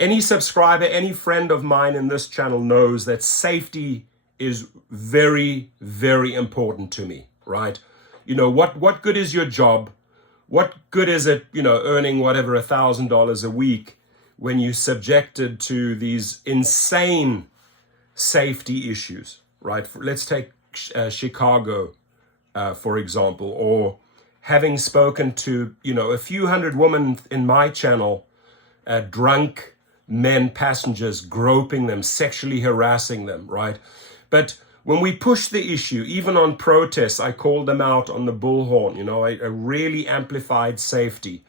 Any subscriber, any friend of mine in this channel knows that safety is very, very important to me, right? You know, what good is your job? What good is it, you know, earning whatever $1,000 a week when you're subjected to these insane safety issues, right? Let's take Chicago, for example, or having spoken to, you know, a few hundred women in my channel, drunk men passengers, groping them, sexually harassing them, right? But when we push the issue, even on protests, I called them out on the bullhorn, you know, I really amplified safety.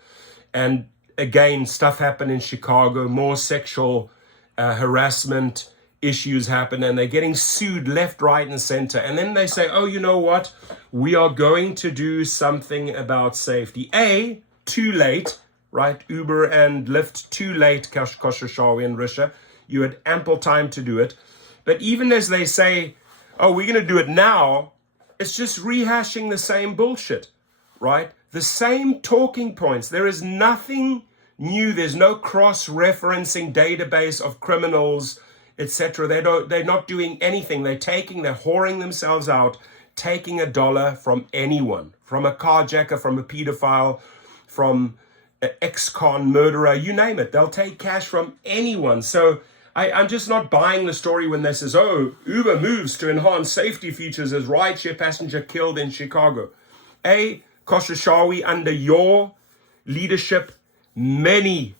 And again, stuff happened in Chicago, more sexual harassment issues happen, and they're getting sued left, right, and center. And then they say, oh, you know what? We are going to do something about safety. Too late, right? Uber and Lyft, too late, Koshashawi and Risha. You had ample time to do it. But even as they say, oh, we're going to do it now, it's just rehashing the same bullshit, right? The same talking points. There is nothing new. There's no cross-referencing database of criminals, etc. They're not doing anything. They're whoring themselves out, taking $1 from anyone, from a carjacker, from a pedophile, from an ex-con murderer, you name it. They'll take cash from anyone. So I'm just not buying the story when they says, oh, Uber moves to enhance safety features as rideshare passenger killed in Chicago. Koshashawi, under your leadership, many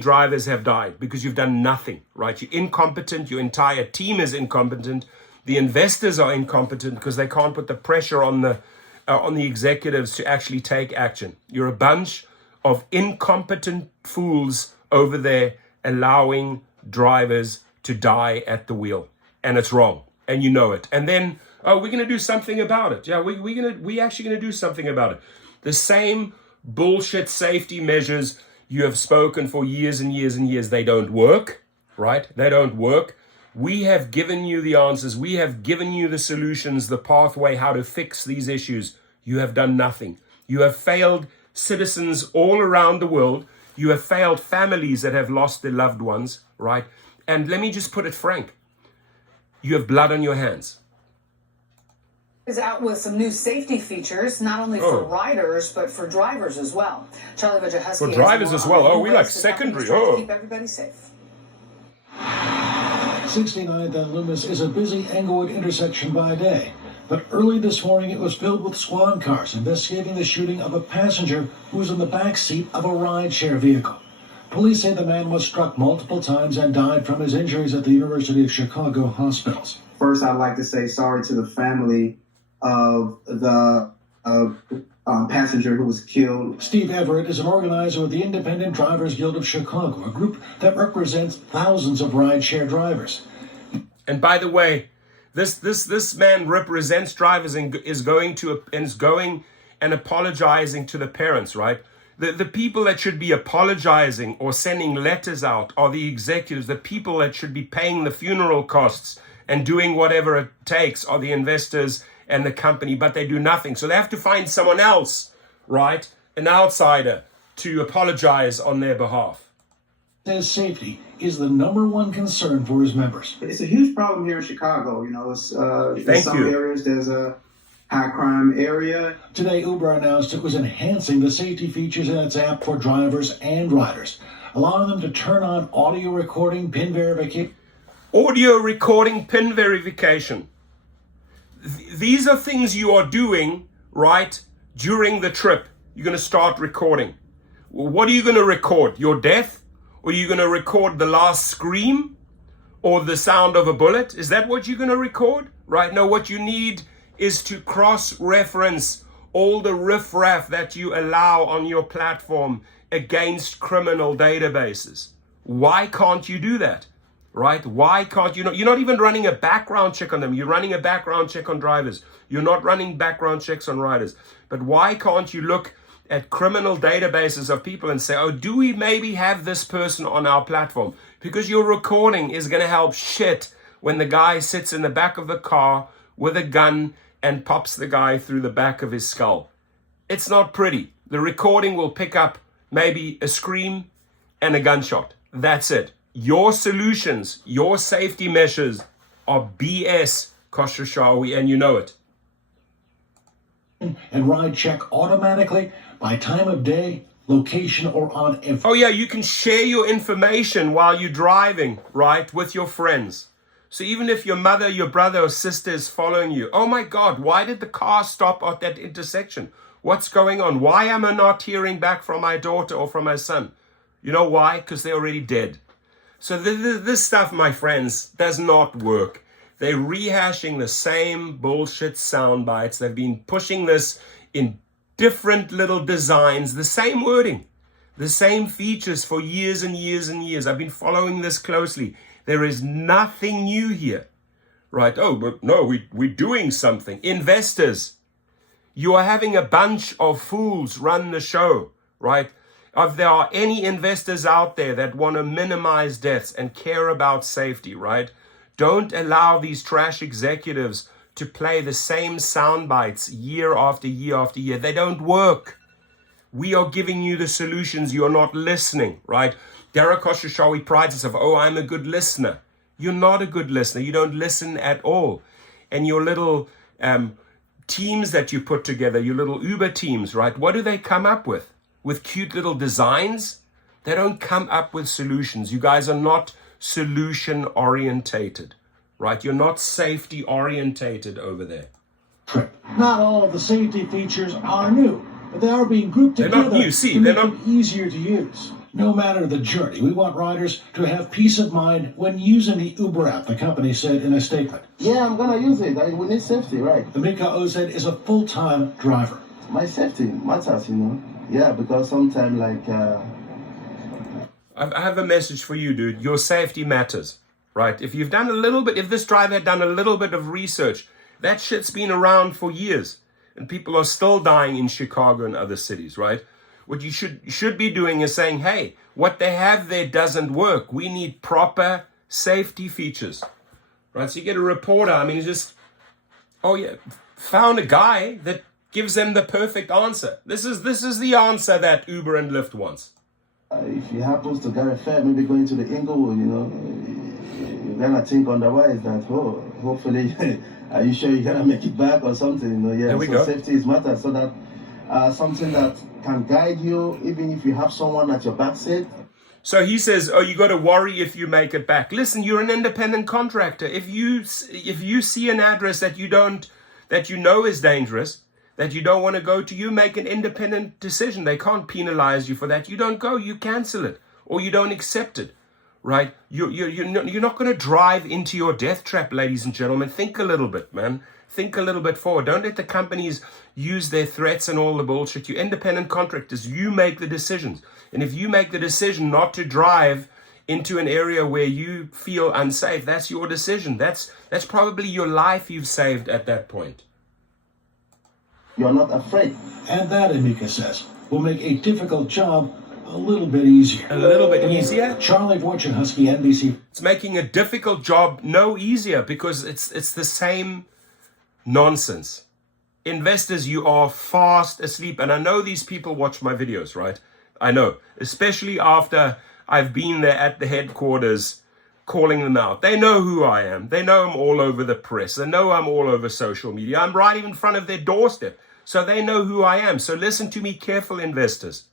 drivers have died because you've done nothing, right? You're incompetent. Your entire team is incompetent. The investors are incompetent because they can't put the pressure on the executives to actually take action. You're a bunch of incompetent fools over there allowing drivers to die at the wheel, and it's wrong, and you know it. And then, oh, we're going to do something about it. Yeah, we actually going to do something about it. The same bullshit safety measures you have spoken for years and years and years, they don't work, right? They don't work. We have given you the answers. We have given you the solutions, the pathway, how to fix these issues. You have done nothing. You have failed citizens all around the world. You have failed families that have lost their loved ones, right? And let me just put it frank. You have blood on your hands. Is out with some new safety features, not only for riders, but for drivers as well. Charlie Vajahusky. For drivers as well. Oh, we like secondary. Oh. Keep everybody safe. 69th and Loomis is a busy Englewood intersection by day. But early this morning, it was filled with squad cars investigating the shooting of a passenger who was in the back seat of a rideshare vehicle. Police say the man was struck multiple times and died from his injuries at the University of Chicago hospitals. First, I'd like to say sorry to the family of the passenger who was killed. Steve Everett is an organizer with the Independent Drivers Guild of Chicago, a group that represents thousands of rideshare drivers. And by the way, this man represents drivers and is going and apologizing to the parents, right? The people that should be apologizing or sending letters out are the executives. The people that should be paying the funeral costs and doing whatever it takes are the investors and the company, but they do nothing. So they have to find someone else, right? An outsider to apologize on their behalf. Says safety is the #1 concern for his members. It's a huge problem here in Chicago. You know, it's in some areas there's a high crime area. Today, Uber announced it was enhancing the safety features in its app for drivers and riders, allowing them to turn on audio recording, PIN verification. Audio recording, PIN verification. These are things you are doing, right, during the trip. You're going to start recording. What are you going to record? Your death? Or are you going to record the last scream? Or the sound of a bullet? Is that what you're going to record? Right? No, what you need is to cross-reference all the riffraff that you allow on your platform against criminal databases. Why can't you do that? Right? Why can't you not? You're not even running a background check on them. You're running a background check on drivers. You're not running background checks on riders. But why can't you look at criminal databases of people and say, oh, do we maybe have this person on our platform? Because your recording is going to help shit when the guy sits in the back of the car with a gun and pops the guy through the back of his skull. It's not pretty. The recording will pick up maybe a scream and a gunshot. That's it. Your solutions, your safety measures are BS, Khosrowshahi, and you know it. And ride check automatically by time of day, location, or on every. Oh yeah, you can share your information while you're driving, right, with your friends. So even if your mother, your brother, or sister is following you, oh my God, why did the car stop at that intersection? What's going on? Why am I not hearing back from my daughter or from my son? You know why? Because they're already dead. So this stuff, my friends, does not work. They're rehashing the same bullshit sound bites. They've been pushing this in different little designs, the same wording, the same features for years and years and years. I've been following this closely. There is nothing new here, right? Oh, but no, we're doing something. Investors, you are having a bunch of fools run the show, right? If there are any investors out there that want to minimize deaths and care about safety, right? Don't allow these trash executives to play the same sound bites year after year after year. They don't work. We are giving you the solutions. You're not listening, right? DARA Khosrowshahi prides himself, oh, I'm a good listener. You're not a good listener. You don't listen at all. And your little teams that you put together, your little Uber teams, right? What do they come up with? With cute little designs? They don't come up with solutions. You guys are not solution orientated, right? You're not safety orientated over there. Not all of the safety features are new, but they are being grouped together. They're not new. See, to they're make not them easier to use. No matter the journey, we want riders to have peace of mind when using the Uber app, the company said in a statement. Yeah, I'm gonna use it. We need safety, right? Amika Ozed is a full-time driver. My safety matters, Yeah, because sometimes I have a message for you, dude. Your safety matters, right? If you've done a little bit, if this driver had done a little bit of research, that shit's been around for years and people are still dying in Chicago and other cities, right? What you should be doing is saying, hey, what they have there doesn't work. We need proper safety features, right? So you get a reporter, found a guy that gives them the perfect answer. This is the answer that Uber and Lyft wants. If he happens to get a fare, maybe going to the Inglewood, you're gonna think otherwise that, hopefully, are you sure you're gonna make it back or something? Yeah. There we go. Safety is matter, so that something that can guide you, even if you have someone at your back seat. So he says, oh, you got to worry if you make it back. Listen, you're an independent contractor. If you see an address that you know is dangerous, that you don't want to go to, you make an independent decision. They can't penalize you for that. You don't go, you cancel it, or you don't accept it, right? You're not going to drive into your death trap, ladies and gentlemen. Think a little bit, man. Think a little bit forward. Don't let the companies use their threats and all the bullshit. You independent contractors, you make the decisions. And if you make the decision not to drive into an area where you feel unsafe, that's your decision. That's probably your life you've saved at that point. You're not afraid. And that, Amika says, will make a difficult job a little bit easier. A little bit easier? Charlie Wojciechowski, NBC. It's making a difficult job no easier because it's the same nonsense. Investors, you are fast asleep. And I know these people watch my videos, right? I know, especially after I've been there at the headquarters calling them out. They know who I am. They know I'm all over the press. They know I'm all over social media. I'm right in front of their doorstep. So they know who I am. So listen to me careful, investors.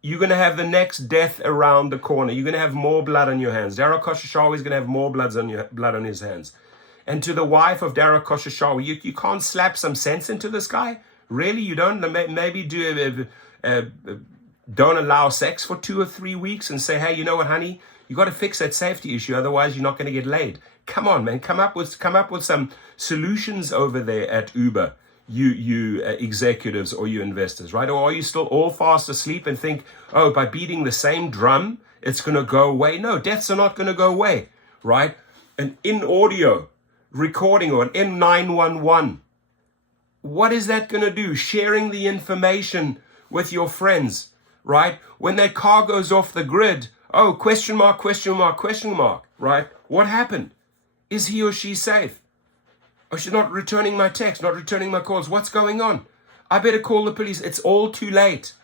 You're going to have the next death around the corner. You're going to have more blood on your hands. DARA Khosrowshahi is going to have more blood on his hands. And to the wife of DARA Khosrowshahi, you can't slap some sense into this guy? Really? You don't? Maybe don't allow sex for 2 or 3 weeks and say, hey, you know what, honey? You got to fix that safety issue. Otherwise, you're not going to get laid. Come on, man. Come up with some solutions over there at Uber, you executives or you investors, right? Or are you still all fast asleep and think, oh, by beating the same drum, it's going to go away? No, deaths are not going to go away, right? An in-audio recording or an N911, what is that going to do? Sharing the information with your friends, right? When that car goes off the grid, oh, question mark, question mark, question mark, right? What happened? Is he or she safe? Oh, she's not returning my text, not returning my calls. What's going on? I better call the police. It's all too late.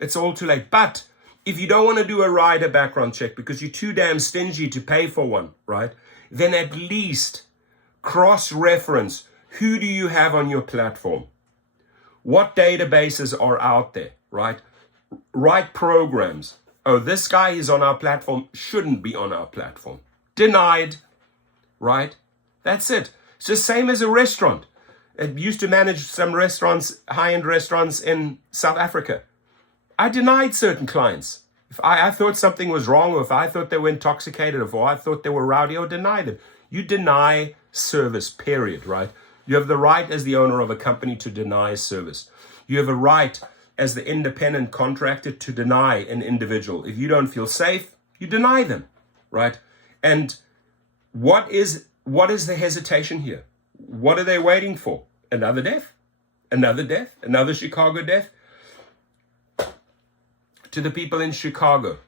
It's all too late. But If you don't want to do a rider background check because you're too damn stingy to pay for one, right? Then at least cross-reference, who do you have on your platform? What databases are out there, right? Write programs. Oh, this guy is on our platform, shouldn't be on our platform. Denied, right? That's it. It's the same as a restaurant. I used to manage some restaurants, high-end restaurants in South Africa. I denied certain clients. If I thought something was wrong, or if I thought they were intoxicated, or I thought they were rowdy, or denied them. You deny service, period, right? You have the right as the owner of a company to deny service. You have a right as the independent contractor to deny an individual. If you don't feel safe, you deny them, right? And what is the hesitation here? What are they waiting for? Another death? Another death? Another Chicago death? To the people in Chicago,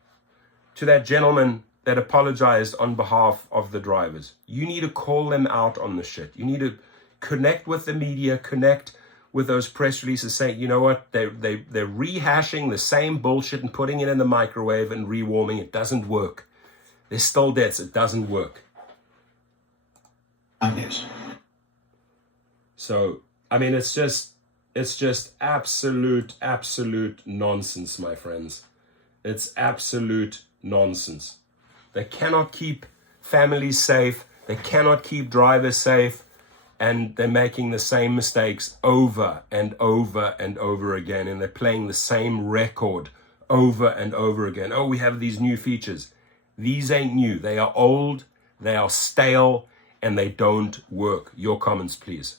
to that gentleman that apologized on behalf of the drivers, you need to call them out on the shit. You need to connect with the media, connect with those press releases, saying, you know what, they're rehashing the same bullshit and putting it in the microwave and rewarming. It doesn't work. There's still deaths. It doesn't work. So, I mean, it's just absolute nonsense, my friends. It's absolute nonsense. They cannot keep families safe. They cannot keep drivers safe. And they're making the same mistakes over and over and over again. And they're playing the same record over and over again. Oh, we have these new features. These ain't new. They are old, they are stale, and they don't work. Your comments, please.